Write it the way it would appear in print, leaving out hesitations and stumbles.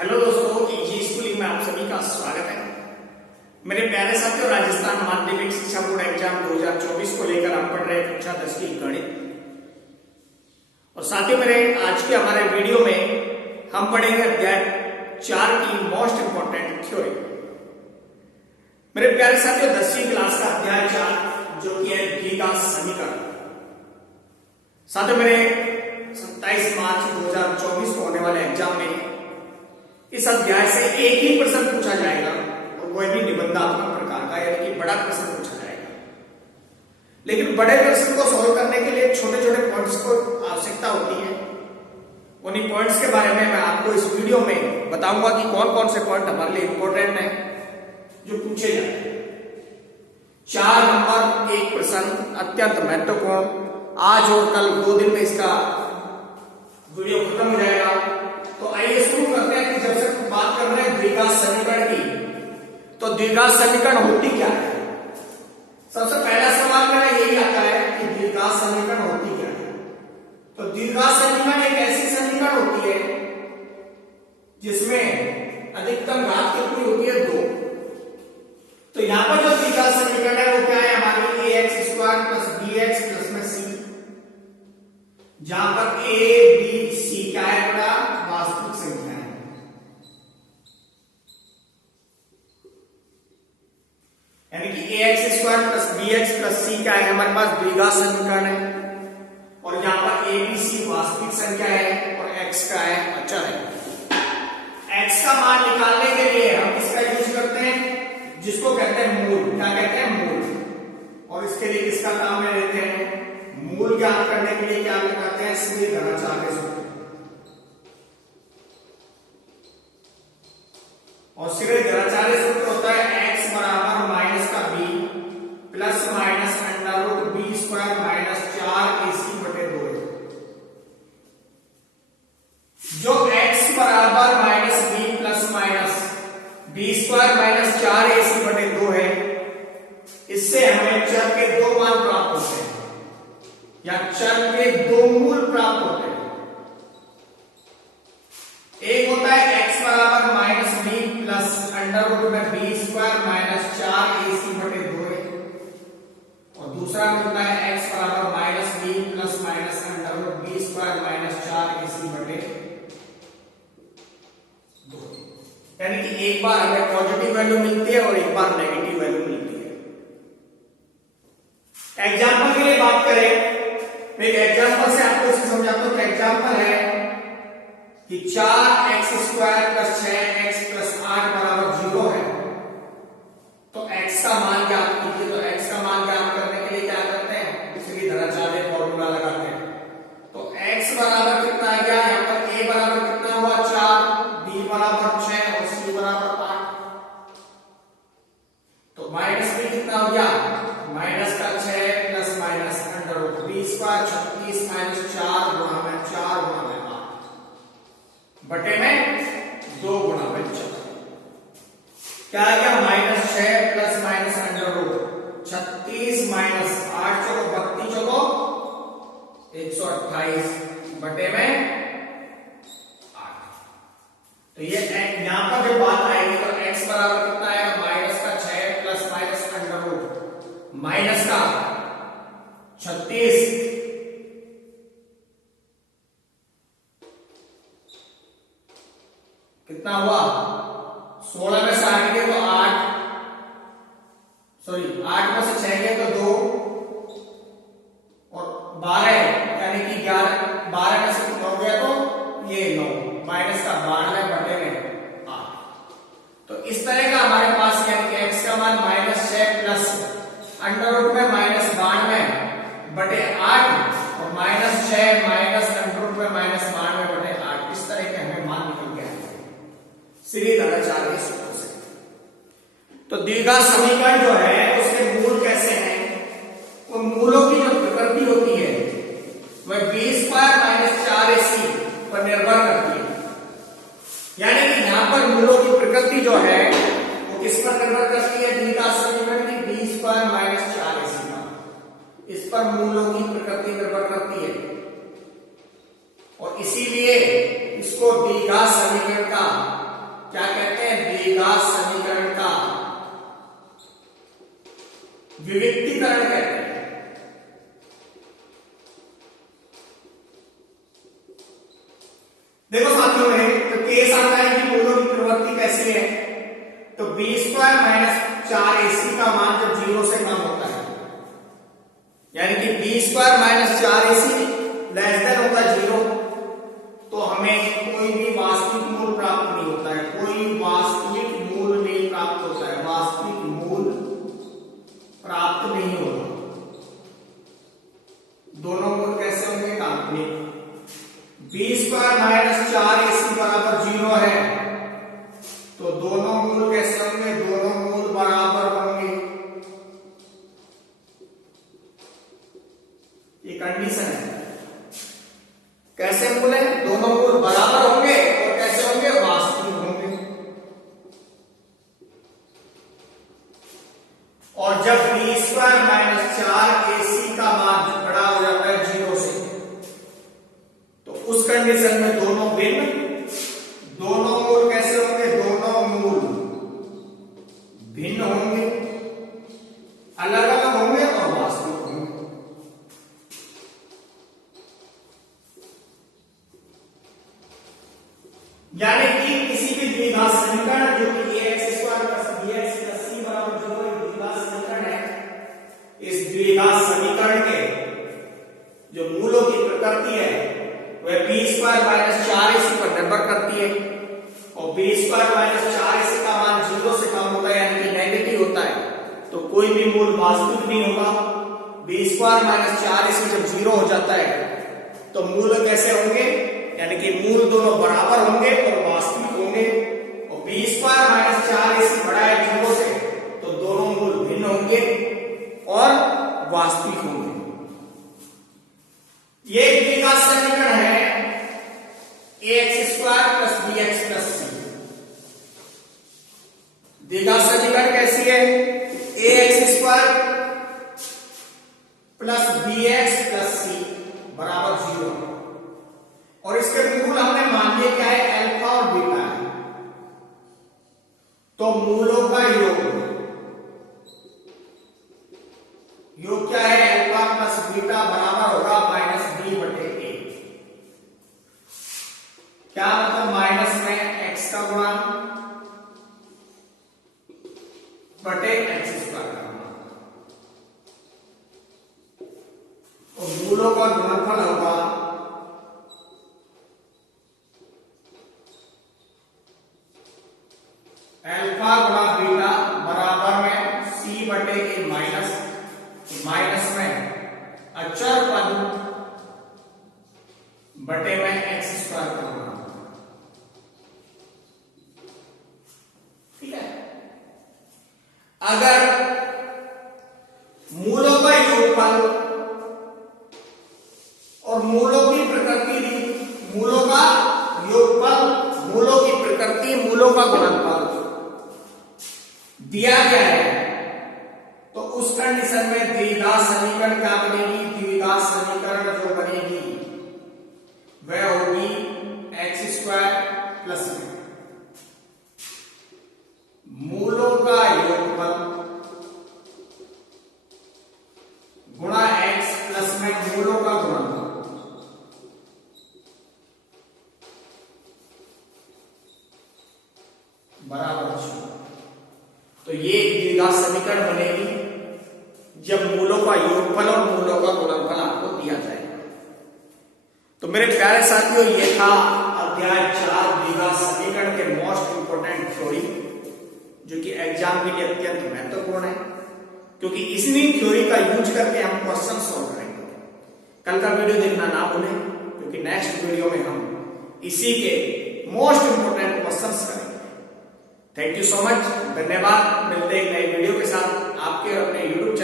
Hello दोस्तों, easy schooling में आप सभी का स्वागत है। मेरे प्यारे साथियों, राजस्थान माध्यमिक शिक्षा बोर्ड एग्जाम 2024 को लेकर हम पढ़ रहे कक्षा 10 की गणित। और साथियों, मेरे आज के हमारे वीडियो में हम पढ़ेंगे अध्याय 4 की मोस्ट इंपॉर्टेंट थ्योरी। मेरे प्यारे साथियों, 10वीं क्लास का अध्याय 4 जो कि है द्विघात समीकरण। साथियों, मेरे 27 मार्च 2024 को होने वाले एग्जाम में इस अध्याय से एक ही प्रश्न पूछा जाएगा और वह भी निबंधात्मक प्रकार का, यानी कि बड़ा प्रश्न पूछा जाएगा। लेकिन बड़े प्रश्न को सॉल्व करने के लिए छोटे छोटे पॉइंट्स को आवश्यकता होती है। उन्हीं पॉइंट्स के बारे में मैं आपको इस वीडियो में बताऊंगा कि कौन कौन से पॉइंट हमारे लिए इंपॉर्टेंट है जो पूछे जाते हैं। 4 नंबर एक प्रश्न अत्यंत महत्वपूर्ण, आज और कल 2 दिन में इसका वीडियो खत्म हो जाएगा। तो आइए शुरू करते हैं कि जब से बात कर रहे हैं द्विघात समीकरण की, तो द्विघात समीकरण होती क्या है। सबसे पहला सवाल मेरा यही आता है कि द्विघात समीकरण होती क्या है। तो द्विघात समीकरण एक ऐसी समीकरण होती है जिसमें अधिकतम घात कितनी होती है, 2। तो यहां पर जो द्विघात समीकरण है वो क्या है, हमारी ax² + bx + में c, जहां पर a b c क्या है, बड़ा वास्तविक संख्या है। यानी कि ax² + bx + c क्या है, हमारे पास द्विघात समीकरण है। और यहां पर a b c वास्तविक संख्या है और x का है अचर है। x का मान निकालने के लिए हम किसका यूज करते हैं, जिसको कहते हैं मूल। क्या कहते हैं, मूल। और इसके लिए किसका काम में लेते हैं, मूल ज्ञात करने के लिए क्या करते हैं, सीधे घनाचार्य सूत्र। और सीधे घनाचार्य सूत्र होता है x बराबर माइनस का b plus minus √b² minus 4ac/2। जो x बराबर minus b plus minus b² minus 4ac/2 है, इससे हमें चर के 2 मान प्राप्त होते हैं या चर के 2 मूल प्राप्त होते हैं। एक होता है x बराबर minus b plus √b² minus 4ac/2 है, और दूसरा होता है x बराबर minus b plus minus √b² minus 4ac/2। यानी कि एक बार हमें पॉजिटिव वैल्यू मिलती है और एक बार नेगेटिव वैल्यू मिलती है। एग्जाम्पल के लिए बात करें, एक एग्जाम्पल से आपको इसे समझाता हूं। एग्जाम्पल है कि 4x² + 6x + 8 बराबर 0 है। तो x का मान ज्ञात कीजिए। तो x का मान ज्ञात करने के लिए क्या करते हैं, इसकी धनाचार्य फॉर्मूला लगाते हैं। तो x बराबर कितना आ गया, यहां पर a बराबर कितना हुआ, 4, b बराबर 6 और c बराबर 8। तो माइनस b कितना हो गया, माइनस का 6 प्लस माइनस √b² 36 माइनस 4 गुणा में 4 गुणा में 8 बटे में 2 गुणा में 4। क्या आ गया, माइनस 6 प्लस माइनस √36 माइनस 8 चलो 32 चलो 128 बटे में 8। तो ये यहां पर जो बात आएगी तो x बराबर कितना आएगा, माइनस का 6 प्लस माइनस माइनस का 36 कितना हुआ, 16 में से 8 गए तो 8 में से 6 गए तो 2 और 12 यानी कि 12 में से कितना हो गया, तो ये 9 माइनस का 12 बटे में 8। तो इस तरह का हमारे पास यानी कि x का मान माइनस 6 प्लस √ में माइनस 92 बटे 8 और माइनस 6 माइनस √ में माइनस 92 बटे 8। इस तरह के हमें मान निकल गए सीधे धनाचार्य सूत्र से। तो द्विघात समीकरण जो है उसके मूल कैसे हैं, उन मूलों की जो प्रकृति होती है वह b² माइनस 4ac पर निर्भर करती है। यानी कि यहां पर मूलों की प्रकृति जो है वो किस पर निर्भर करती है, द्विघात समीकरण की b² माइनस 4ac पर। इस पर मूलों की प्रकृति निर्भर करती है और इसीलिए इसको द्विघात समीकरण का विविक्तीकरण कहते हैं। देखो साथियों में तो केस आता है कि मूलों की प्रवृत्ति कैसी है, तो बी स्क्वायर माइनस 4ac का मान जब 0 से कम होता है, यानी कि B square minus 4ac less than होता है 0, तो हमें कोई भी वास्तविक मूल प्राप्त नहीं होता है, कोई वास्तविक मूल नहीं प्राप्त होता है, वास्तविक मूल प्राप्त नहीं होता। दोनों मूल कैसे होंगे? काल्पनिक। बी स्क्वायर माइनस 4ac बराबर 0 है, तो दोनों मूल कैसे होंगे? दोनों मूल बराबर होंगे। ये कंडीशन है। कैसे मूल है? दोनों मूल बराबर होंगे और कैसे होंगे? वास्तविक होंगे। और जब बी स्क्वायर माइनस 4ac का मान बड़ा हो जाता है 0 से, तो उस कंडीशन में दोनों भिन्न, दोनों मूल कैसे होंगे? दोनों मूल भिन्न होंगे, अलग अलग होंगे और वास्तविक होंगे। यानी कि किसी भी द्विघात समीकरण जो कि ax square plus bx plus c बराबर 0 एक द्विघात समीकरण है, इस द्विघात समीकरण के जो मूलों की प्रकृति है वह बी स्क्वायर माइनस 4ac पर निर्भर करती है, और बी स्क्वायर माइनस 4ac का मान 0 से कम होता है, यानी कि नेगेटिव होता है, तो कोई भी मूल वास्तविक नहीं होगा। बी स्क्वायर माइनस 4ac जब 0 हो जाता है तो मूल कैसे होंगे? यानी कि मूल दोनों बराबर होंगे और वास्तविक होंगे, और बी स्क्वायर माइनस 4ac बड़ा है 0 से, तो दोनों मूल भिन्न होंगे और वास्तविक होंगे। ये एक द्विघात समीकरण है ax square plus bx plus c। द्विघात समीकरण कैसी है? ax square plus bx plus c बराबर 0, और इसके मूल हमने मान लिए क्या है? अल्फा और बीटा है, तो मूलों का योग क्या है? अल्फा प्लस बीटा बराबर होगा माइनस b बटे a। क्या मतलब? माइनस में x का गुणा बटे x स्क्वायर का गुणा, और मूलों का गुणनफल होगा अल्फा गुणा बीटा बराबर में c बटे a माइनस, माइनस में अचर पद बटे में x स्क्वायर का गुणा। ठीक है। अगर मूलों का योगफल और मूलों की प्रकृति दी, मूलों का योगफल, मूलों की प्रकृति, मूलों का गुणनफल दिया गया है, तो उस कंडीशन में द्विघात समीकरण क्या बनेगी? द्विघात समीकरण जो बनेगी वह होगी एक्स स्क्वायर प्लस मूलों का योगफल गुणा एक्स प्लस में मूलों का गुणनफल बराबर 0। तो ये द्विघात समीकरण बनेगी जब मूलों का योगफल और मूलों का गुणनफल आपको दिया जाएगा। तो मेरे प्यारे साथियों, ये था अध्याय 4 द्विघात समीकरण के मोस्ट इंपोर्टेंट थ्योरी, जो कि एग्जाम के लिए अत्यंत महत्वपूर्ण है, क्योंकि इसी थ्योरी का यूज करके हम क्वेश्चन सॉल्व करेंगे। कल का वीडियो देखना ना भूलें, क्योंकि नेक्स्ट वीडियो में हम इसी के मोस्ट इंपोर्टेंट क्वेश्चंस करेंगे। थैंक यू सो मच, धन्यवाद। मिलते हैं एक नई वीडियो के साथ आपके और अपने यूट्यूब चैनल